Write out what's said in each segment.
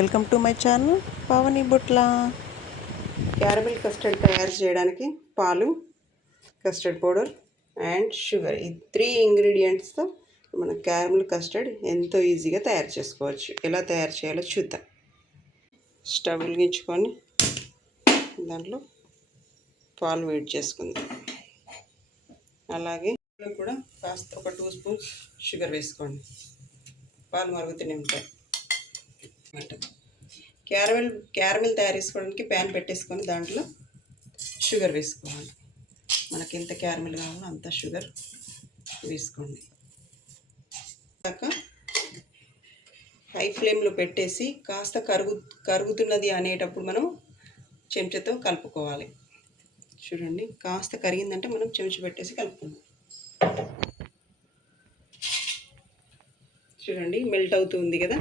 Welcome to my channel Pavani Butla. Caramel custard తయారు చేయడానికి పాలు కస్టర్డ్ పౌడర్ అండ్ షుగర్. ఈ త్రీ ఇంగ్రీడియంట్స్తో మన క్యారమిల్ కస్టర్డ్ ఎంతో ఈజీగా తయారు చేసుకోవచ్చు. ఎలా తయారు చేయాలో చూద్దాం. స్టవ్ వెలిగించుకొని దాంట్లో పాలు వేడి చేసుకుందాం. అలాగే కూడా కాస్త ఒక టూ స్పూన్స్ షుగర్ వేసుకోండి. పాలు మరుగుతూనే ఉంటాయి. అనమాట క్యారమెల్ క్యారమెల్ తయారు చేసుకోవడానికి ప్యాన్ పెట్టేసుకొని దాంట్లో షుగర్ వేసుకోవాలి. మనకి ఎంత క్యారమెల్ కావాలో అంత షుగర్ వేసుకోండి. కాక హై ఫ్లేమ్లో పెట్టేసి కాస్త కరుగు కరుగుతున్నది అనేటప్పుడు మనం చెంచాతో కలుపుకోవాలి. చూడండి కాస్త కరిగిందంటే మనం చెంచా పెట్టేసి కలుపుకుందాం. చూడండి మెల్ట్ అవుతుంది కదా.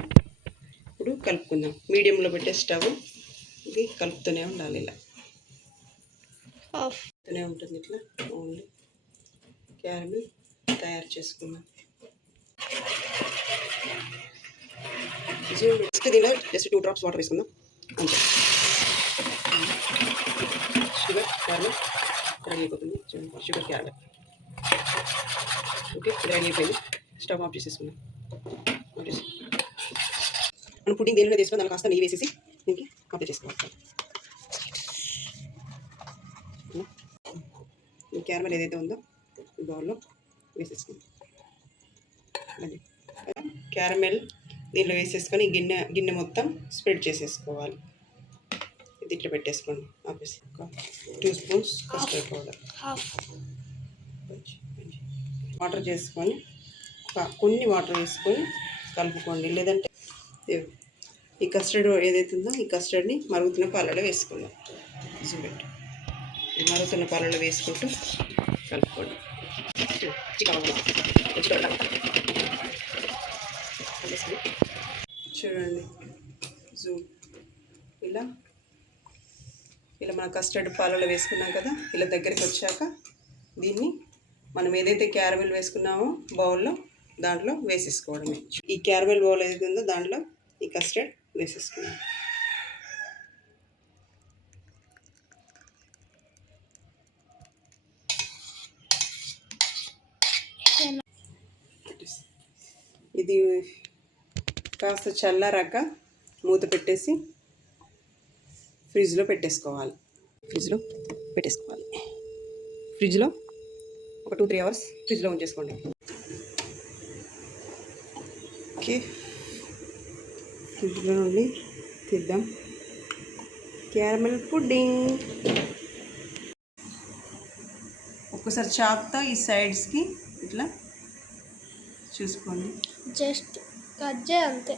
ఇప్పుడు కలుపుకుందాం. మీడియంలో పెట్టే స్టవ్ ఇది కలుపుతూనే ఉండాలి ఇలా. కలుపుతూనే ఉంటుంది ఇట్లా. ఓన్లీ క్యారమిల్ తయారు చేసుకుందాం. దీనిలో జస్ట్ టూ డ్రాప్స్ వాటర్ వేసుకుందాం. అంతే. షుగర్ క్యారమిల్ రెడీ అయిపోతుంది. షుగర్ క్యారమిల్ ఓకే రెడీ అయిపోయింది. స్టవ్ ఆఫ్ చేసేసుకుందాం. ఆఫ్ చేసి మనం పుడ్డింగ్ దేనిలో తీసుకుని దానికి కాస్త నెయ్యి వేసేసి దీనికి అప్లై చేసుకోవాలి. క్యారమెల్ ఏదైతే ఉందో ఈ బౌల్లో వేసేసుకుందాం. అది. క్యారమెల్ దీనిలో వేసేసుకొని గిన్నె గిన్నె మొత్తం స్ప్రెడ్ చేసేసుకోవాలి. ఇది ఇట్లా పెట్టేసుకోండి. ఆపేసి two spoons custard powder water చేసుకొని కొన్ని వాటర్ వేసుకొని కలుపుకోండి. లేదంటే ఈ కస్టర్డ్ ఏదైతే ఉందో ఈ కస్టర్డ్ని మరుగుతున్న పాలలో వేసుకుందాం. పెట్టి మరుగుతున్న పాలలో వేసుకుంటూ కలుపుకోండి. చూడండి. జూ. ఇలా. ఇలా మన కస్టర్డ్ పాలలో వేసుకున్నాం కదా ఇలా దగ్గరికి వచ్చాక దీన్ని మనం ఏదైతే క్యారమెల్ వేసుకున్నామో బౌల్లో దాంట్లో వేసేసుకోవడమే. ఈ క్యారమెల్ బౌల్ ఏదైతే ఉందో దాంట్లో ఈ కస్టర్డ్ వేసేసుకున్నాం ఇది కాస్త చల్లారాక మూత పెట్టేసి ఫ్రిడ్జ్లో పెట్టేసుకోవాలి. ఫ్రిడ్జ్లో పెట్టేసుకోవాలి. ఫ్రిడ్జ్లో ఒక టూ త్రీ అవర్స్ ఫ్రిడ్జ్లో ఉంచేసుకోండి. ఓకే. ఫ్రిడ్జ్లో నుండి తీద్దాం. Caramel pudding. ఒక్కసారి చాక్తో ఈ సైడ్స్కి ఇట్లా చూసుకోండి. జస్ట్ కట్ చేయి అంతే.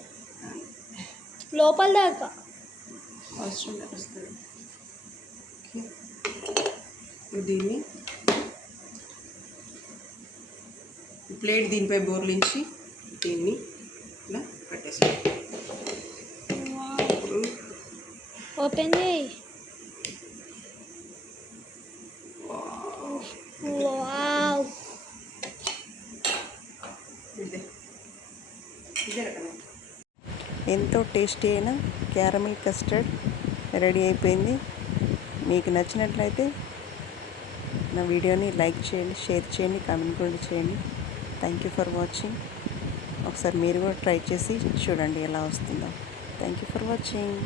లోపల దాకా. అవసరం వస్తుంది. దీన్ని ప్లేట్ దీనిపై బోర్లించి దీన్ని ఇలా పెట్టేసాం ఇప్పుడు ఓపెన్ చేయి వావ్ ఎంతో టేస్టీ అయిన క్యారమిల్ కస్టర్డ్ రెడీ అయిపోయింది. మీకు నచ్చినట్లయితే నా వీడియోని లైక్ చేయండి షేర్ చేయండి కామెంట్ కూడా చేయండి. థ్యాంక్ యూ ఫర్ వాచింగ్ ఒకసారి మీరు కూడా ట్రై చేసి చూడండి ఎలా వస్తుందో. Thank you for watching